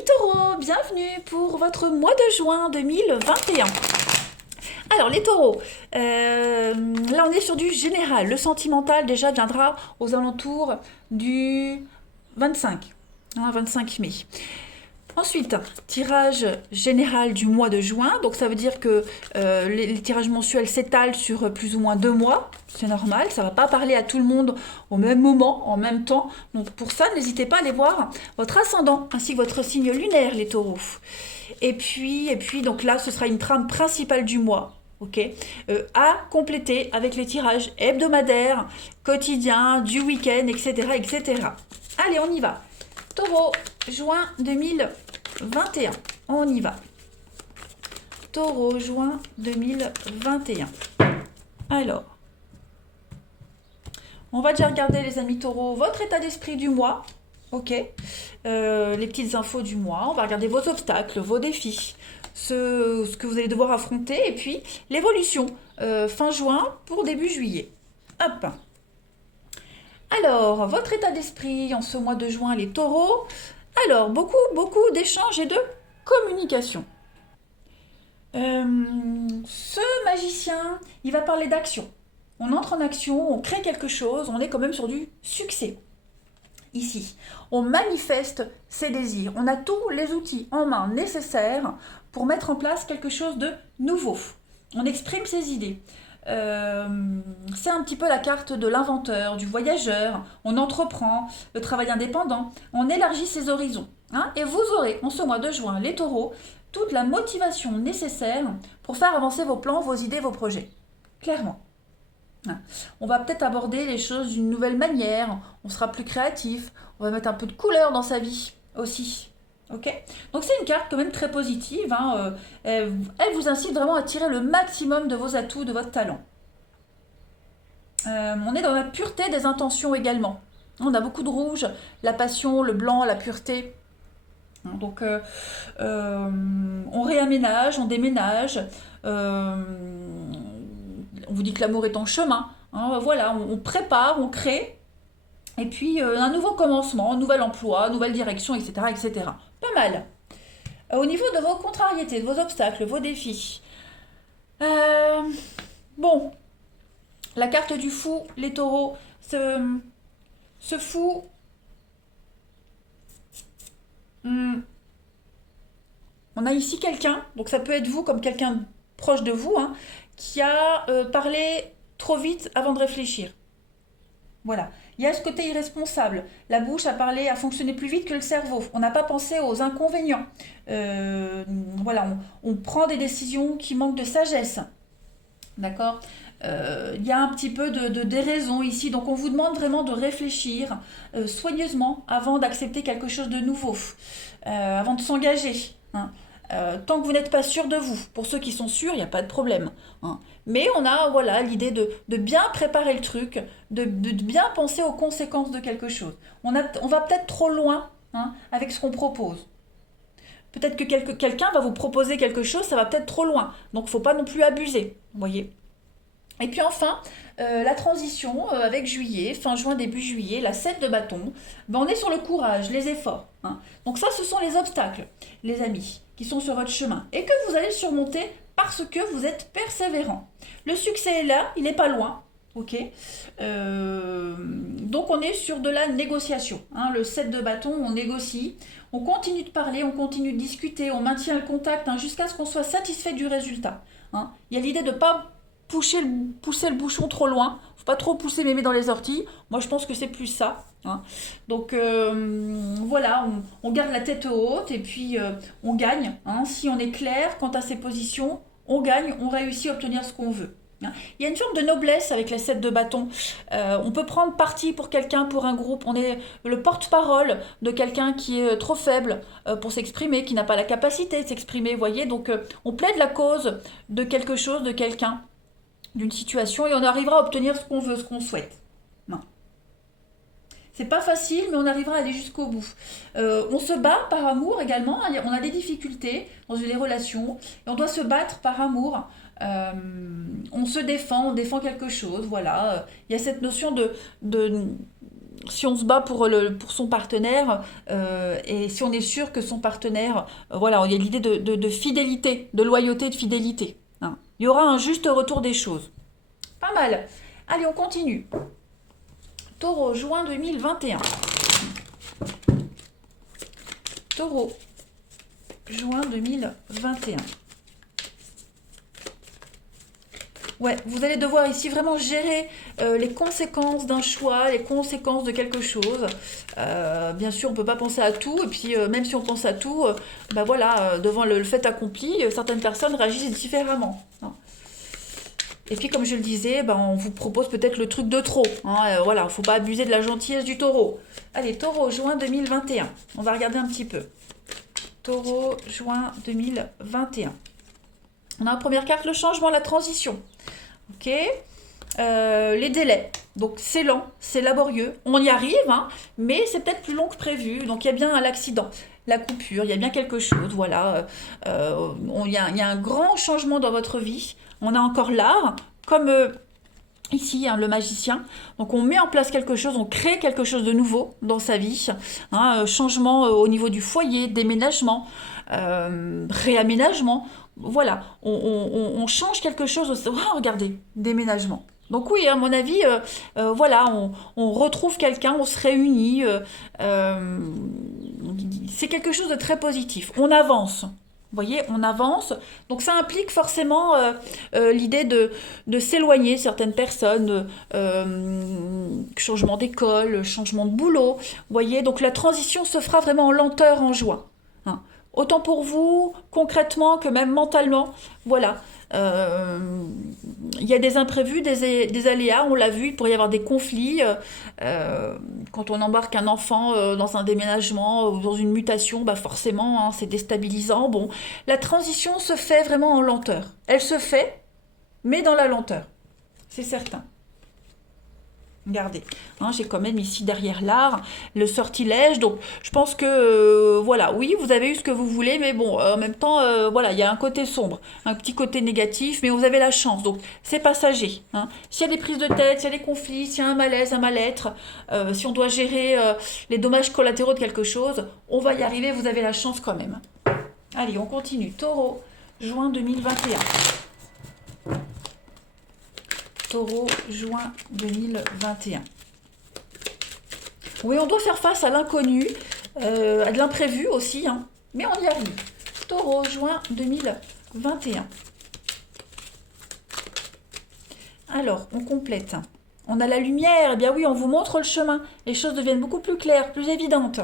Amis taureaux, bienvenue pour votre mois de juin 2021. Alors les taureaux, là on est sur du général. Le sentimental déjà viendra aux alentours du 25, 25 mai. Ensuite, tirage général du mois de juin. Donc ça veut dire que les tirages mensuels s'étalent sur plus ou moins 2 mois. C'est normal, ça ne va pas parler à tout le monde au même moment, en même temps. Donc pour ça, n'hésitez pas à aller voir votre ascendant ainsi que votre signe lunaire, les taureaux. Et puis donc là, ce sera une trame principale du mois. Ok, à compléter avec les tirages hebdomadaires, quotidiens, du week-end, etc., etc. Allez, on y va. Taureau, juin 2021. On y va. Taureau, juin 2021. Alors, on va déjà regarder, les amis taureaux, votre état d'esprit du mois. Ok. Les petites infos du mois. On va regarder vos obstacles, vos défis, ce que vous allez devoir affronter. Et puis, l'évolution fin juin pour début juillet. Hop. Alors, votre état d'esprit en ce mois de juin, les taureaux. Alors, beaucoup d'échanges et de communication. Ce magicien, il va parler d'action. On entre en action, on crée quelque chose, on est quand même sur du succès. Ici, on manifeste ses désirs. On a tous les outils en main nécessaires pour mettre en place quelque chose de nouveau. On exprime ses idées. C'est un petit peu la carte de l'inventeur, du voyageur. On entreprend le travail indépendant, on élargit ses horizons. Et vous aurez en ce mois de juin, les taureaux, toute la motivation nécessaire pour faire avancer vos plans, vos idées, vos projets. Clairement. On va peut-être aborder les choses d'une nouvelle manière, on sera plus créatif, on va mettre un peu de couleur dans sa vie aussi. Ok, donc c'est une carte quand même très positive, elle vous incite vraiment à tirer le maximum de vos atouts, de votre talent. On est dans la pureté des intentions également. On a beaucoup de rouge, la passion, le blanc, la pureté. Donc on réaménage, on déménage, on vous dit que l'amour est en chemin. Voilà, on prépare, on crée. Et puis un nouveau commencement, un nouvel emploi, nouvelle direction, etc., etc. Pas mal. Au niveau de vos contrariétés, de vos obstacles, vos défis. Bon, la carte du fou, les taureaux, ce fou, on a ici quelqu'un, donc ça peut être vous comme quelqu'un proche de vous, qui a parlé trop vite avant de réfléchir. Voilà. Il y a ce côté irresponsable. La bouche a parlé, a fonctionné plus vite que le cerveau. On n'a pas pensé aux inconvénients. Voilà, on prend des décisions qui manquent de sagesse. D'accord. Il y a un petit peu de déraison ici. Donc on vous demande vraiment de réfléchir soigneusement avant d'accepter quelque chose de nouveau. Avant de s'engager. Tant que vous n'êtes pas sûr de vous. Pour ceux qui sont sûrs, il n'y a pas de problème. Mais on a l'idée de bien préparer le truc, de bien penser aux conséquences de quelque chose. On va peut-être trop loin avec ce qu'on propose. Peut-être que quelqu'un va vous proposer quelque chose, ça va peut-être trop loin. Donc il ne faut pas non plus abuser, vous voyez. Et puis enfin, la transition avec juillet, fin juin, début juillet, la 7 de bâton, on est sur le courage, les efforts. Donc ça, ce sont les obstacles, les amis, qui sont sur votre chemin et que vous allez surmonter parce que vous êtes persévérant. Le succès est là, il n'est pas loin. Ok, donc on est sur de la négociation. Le 7 de bâton, on négocie, on continue de parler, on continue de discuter, on maintient le contact jusqu'à ce qu'on soit satisfait du résultat. Il y a l'idée de ne pas pousser le bouchon trop loin, faut pas trop pousser mémé dans les orties. Moi je pense que c'est plus ça. Donc voilà, on garde la tête haute et puis on gagne. Si on est clair quant à ses positions, on gagne, on réussit à obtenir ce qu'on veut. Il y a une forme de noblesse avec la 7 de bâton. On peut prendre parti pour quelqu'un, pour un groupe. On est le porte-parole de quelqu'un qui est trop faible pour s'exprimer, qui n'a pas la capacité de s'exprimer, voyez. Donc on plaide la cause de quelque chose, de quelqu'un, d'une situation, et on arrivera à obtenir ce qu'on veut, ce qu'on souhaite. C'est pas facile, mais on arrivera à aller jusqu'au bout. On se bat par amour également. On a des difficultés dans les relations, et on doit se battre par amour. On se défend, on défend quelque chose, voilà. Il y a cette notion si on se bat pour son partenaire, et si on est sûr que son partenaire, voilà, il y a l'idée de fidélité, de loyauté, de fidélité, hein. Il y aura un juste retour des choses. Pas mal. Allez, on continue. Taureau, juin 2021. Taureau, juin 2021. Ouais, vous allez devoir ici vraiment gérer les conséquences d'un choix, les conséquences de quelque chose. Bien sûr, on ne peut pas penser à tout, et puis même si on pense à tout, bah voilà, devant le fait accompli, certaines personnes réagissent différemment, hein. Et puis, comme je le disais, ben, on vous propose peut-être le truc de trop, hein. Voilà, il ne faut pas abuser de la gentillesse du taureau. Allez, taureau, juin 2021. On va regarder un petit peu. Taureau, juin 2021. On a en première carte le changement, la transition. Ok. Les délais. Donc c'est lent, c'est laborieux. On y arrive, hein, mais c'est peut-être plus long que prévu. Donc il y a bien l'accident, la coupure, il y a bien quelque chose. Voilà. Il y a un grand changement dans votre vie. On a encore l'art, comme ici, hein, le magicien. Donc on met en place quelque chose, on crée quelque chose de nouveau dans sa vie, hein, changement au niveau du foyer, déménagement, réaménagement. Voilà, on change quelque chose. Oh, regardez, déménagement. Donc oui, à mon avis, voilà, on retrouve quelqu'un, on se réunit. C'est quelque chose de très positif. On avance. Vous voyez, on avance. Donc ça implique forcément l'idée de s'éloigner de certaines personnes, changement d'école, changement de boulot. Vous voyez, donc la transition se fera vraiment en lenteur, en juin, hein. Autant pour vous, concrètement, que même mentalement. Voilà. Euh, Il y a des imprévus, des aléas, on l'a vu, il pourrait y avoir des conflits. Quand on embarque un enfant dans un déménagement ou dans une mutation, bah forcément, hein, c'est déstabilisant. Bon, la transition se fait vraiment en lenteur. Elle se fait, mais dans la lenteur, c'est certain. Regardez, hein, j'ai quand même ici derrière l'art le sortilège, donc je pense que voilà, oui, vous avez eu ce que vous voulez, mais bon, en même temps, voilà, il y a un côté sombre, un petit côté négatif, mais vous avez la chance, donc c'est passager, hein. S'il y a des prises de tête, s'il y a des conflits, s'il y a un malaise, un mal-être, si on doit gérer les dommages collatéraux de quelque chose, on va y arriver, vous avez la chance quand même. Allez, on continue. Taureau, juin 2021. Taureau, juin 2021. Oui, on doit faire face à l'inconnu, à de l'imprévu aussi, hein, mais on y arrive. Taureau, juin 2021. Alors, on complète. On a la lumière, eh bien oui, on vous montre le chemin. Les choses deviennent beaucoup plus claires, plus évidentes.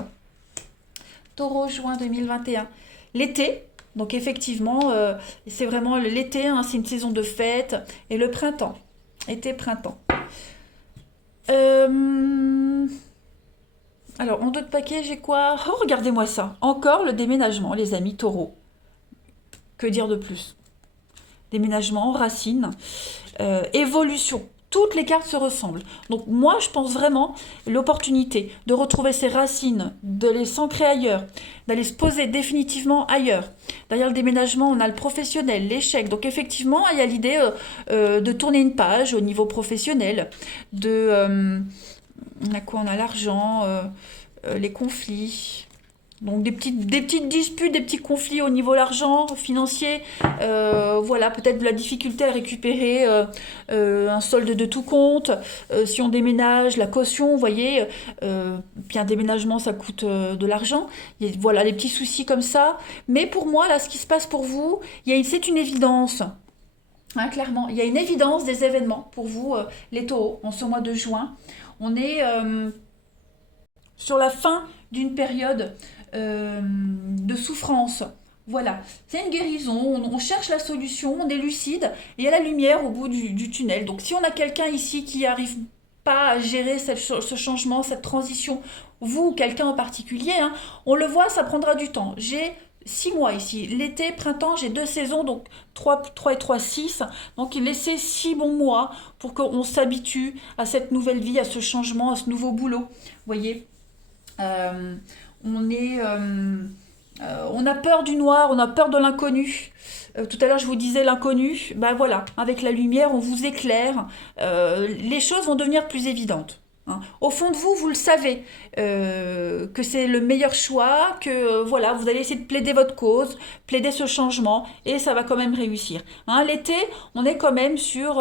Taureau, juin 2021. L'été, donc effectivement, c'est vraiment l'été, hein, c'est une saison de fête, et le printemps. Été-printemps. Alors, en d'autres paquets, j'ai quoi? Oh, regardez-moi ça. Encore le déménagement, les amis taureaux. Que dire de plus? Déménagement, racines, évolution. Toutes les cartes se ressemblent. Donc moi, je pense vraiment l'opportunité de retrouver ses racines, de les s'ancrer ailleurs, d'aller se poser définitivement ailleurs. Derrière le déménagement, on a le professionnel, l'échec. Donc effectivement, il y a l'idée de tourner une page au niveau professionnel, on a quoi? On a l'argent, les conflits. Donc des petites disputes, des petits conflits au niveau de l'argent financier, voilà, peut-être de la difficulté à récupérer un solde de tout compte, si on déménage, la caution, vous voyez, puis un déménagement ça coûte de l'argent, voilà, les petits soucis comme ça, mais pour moi, là, ce qui se passe pour vous, c'est une évidence, hein, clairement, il y a une évidence des événements pour vous, les taureaux, en ce mois de juin, on est sur la fin d'une période de souffrance. Voilà, c'est une guérison, on cherche la solution, on est lucide, et il y a la lumière au bout du tunnel. Donc si on a quelqu'un ici qui n'arrive pas à gérer ce changement, cette transition, vous ou quelqu'un en particulier, hein, on le voit, ça prendra du temps. J'ai 6 mois ici, l'été, printemps, j'ai 2 saisons, donc 3 et 3, 6. Donc il laissait 6 bons mois pour qu'on s'habitue à cette nouvelle vie, à ce changement, à ce nouveau boulot. Vous voyez, on a peur du noir, on a peur de l'inconnu. Tout à l'heure, je vous disais l'inconnu. Ben voilà, avec la lumière, on vous éclaire. Les choses vont devenir plus évidentes. hein. Au fond de vous, vous le savez, que c'est le meilleur choix, que voilà, vous allez essayer de plaider votre cause, plaider ce changement, et ça va quand même réussir. Hein, l'été, on est quand même sur...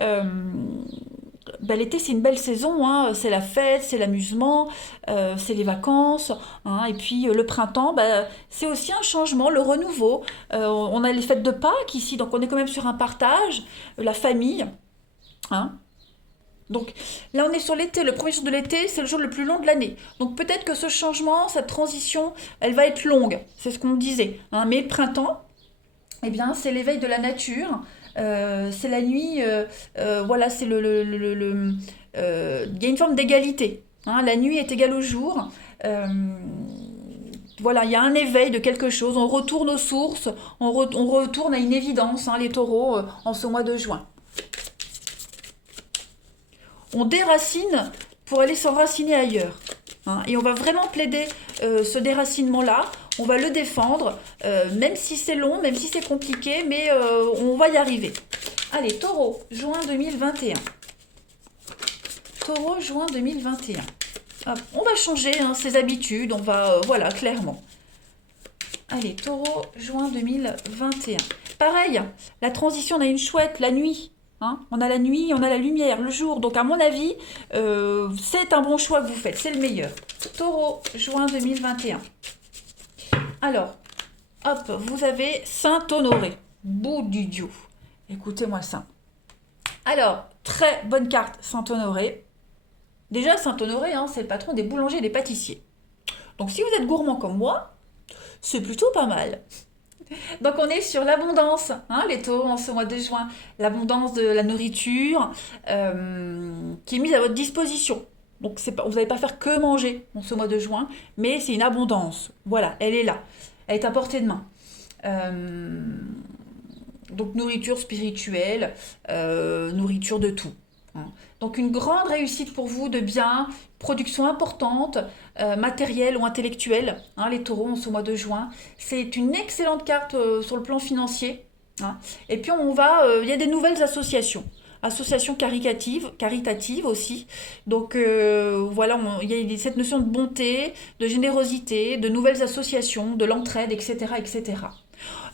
euh, ben, l'été, c'est une belle saison, hein, c'est la fête, c'est l'amusement, c'est les vacances, hein, et puis le printemps, ben, c'est aussi un changement, le renouveau. On a les fêtes de Pâques ici, donc on est quand même sur un partage, la famille, hein. Donc là, on est sur l'été. Le premier jour de l'été, c'est le jour le plus long de l'année. Donc peut-être que ce changement, cette transition, elle va être longue. C'est ce qu'on disait, hein. Mais le printemps, eh bien, c'est l'éveil de la nature. C'est la nuit. Voilà, c'est il y a une forme d'égalité, hein. La nuit est égale au jour. Euh, voilà, il y a un éveil de quelque chose. On retourne aux sources. On retourne à une évidence, hein, les taureaux, en ce mois de juin. On déracine pour aller s'enraciner ailleurs, hein. Et on va vraiment plaider ce déracinement-là. On va le défendre, même si c'est long, même si c'est compliqué, mais on va y arriver. Allez, taureau, juin 2021. Taureau, juin 2021. Hop, on va changer, hein, ses habitudes, on va, voilà, clairement. Allez, taureau, juin 2021. Pareil, la transition, on a une chouette, la nuit. Hein, on a la nuit, on a la lumière, le jour. Donc, à mon avis, c'est un bon choix que vous faites. C'est le meilleur. Taureau, juin 2021. Alors, hop, vous avez Saint-Honoré. Bout du dieu. Écoutez-moi ça. Alors, très bonne carte, Saint-Honoré. Déjà, Saint-Honoré, hein, c'est le patron des boulangers et des pâtissiers. Donc, si vous êtes gourmand comme moi, c'est plutôt pas mal. Donc on est sur l'abondance, hein, les taureaux en ce mois de juin, l'abondance de la nourriture qui est mise à votre disposition. Donc c'est pas, vous n'allez pas faire que manger en ce mois de juin, mais c'est une abondance. Voilà, elle est là, elle est à portée de main. Euh, donc nourriture spirituelle, nourriture de tout, hein. Donc une grande réussite pour vous de biens, production importante, matérielle ou intellectuelle, hein, les taureaux en ce mois de juin. C'est une excellente carte sur le plan financier, hein. Et puis il y a des nouvelles associations. Associations caritatives aussi. Donc voilà, il y a cette notion de bonté, de générosité, de nouvelles associations, de l'entraide, etc. etc.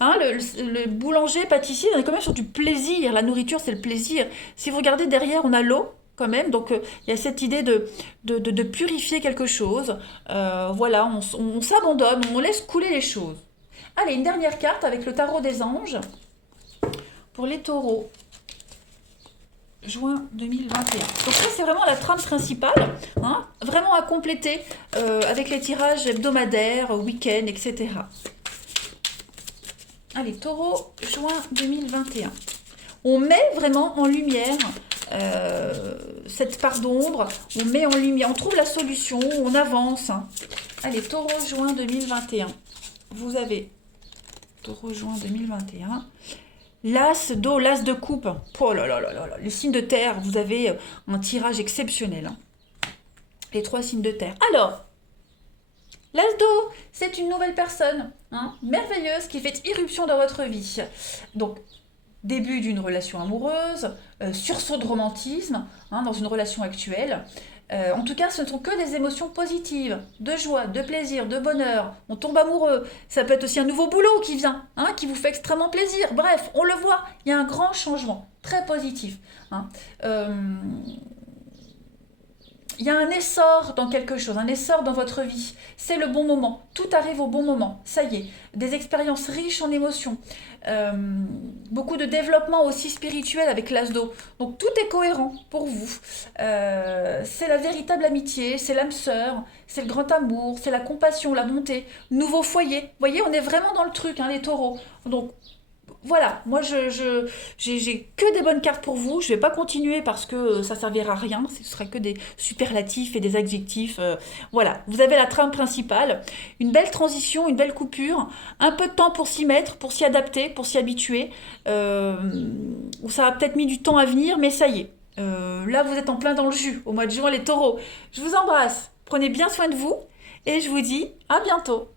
Hein, le boulanger, pâtissier, on est quand même sur du plaisir. La nourriture, c'est le plaisir. Si vous regardez derrière, on a l'eau quand même. Donc, il y a cette idée de purifier quelque chose. Voilà, on s'abandonne, on laisse couler les choses. Allez, une dernière carte avec le tarot des anges pour les taureaux. Juin 2021. Donc ça, c'est vraiment la trame principale, hein, vraiment à compléter avec les tirages hebdomadaires, week-end, etc. Allez, taureau, juin 2021. On met vraiment en lumière cette part d'ombre, on met en lumière, on trouve la solution, on avance, hein. Allez, taureau, juin 2021. Vous avez taureau, juin 2021. L'as d'eau, l'as de coupe. Oh là là là là là. Les signes de terre, vous avez un tirage exceptionnel, hein. Les 3 signes de terre. Alors, l'as d'eau, c'est une nouvelle personne, hein, merveilleuse qui fait irruption dans votre vie. Donc, début d'une relation amoureuse, sursaut de romantisme, hein, dans une relation actuelle. En tout cas, ce ne sont que des émotions positives, de joie, de plaisir, de bonheur. On tombe amoureux. Ça peut être aussi un nouveau boulot qui vient, hein, qui vous fait extrêmement plaisir. Bref, on le voit, il y a un grand changement, très positif, hein. Il y a un essor dans quelque chose, un essor dans votre vie. C'est le bon moment. Tout arrive au bon moment. Ça y est. Des expériences riches en émotions. Beaucoup de développement aussi spirituel avec l'as d'eau. Donc tout est cohérent pour vous. C'est la véritable amitié, c'est l'âme sœur, c'est le grand amour, c'est la compassion, la bonté. Nouveau foyer. Vous voyez, on est vraiment dans le truc, hein, les taureaux. Donc voilà, moi j'ai que des bonnes cartes pour vous. Je vais pas continuer parce que ça servira à rien. Ce sera que des superlatifs et des adjectifs. Voilà, vous avez la trame principale. Une belle transition, une belle coupure. Un peu de temps pour s'y mettre, pour s'y adapter, pour s'y habituer. Ça a peut-être mis du temps à venir, mais ça y est. Là, vous êtes en plein dans le jus au mois de juin, les taureaux. Je vous embrasse. Prenez bien soin de vous et je vous dis à bientôt.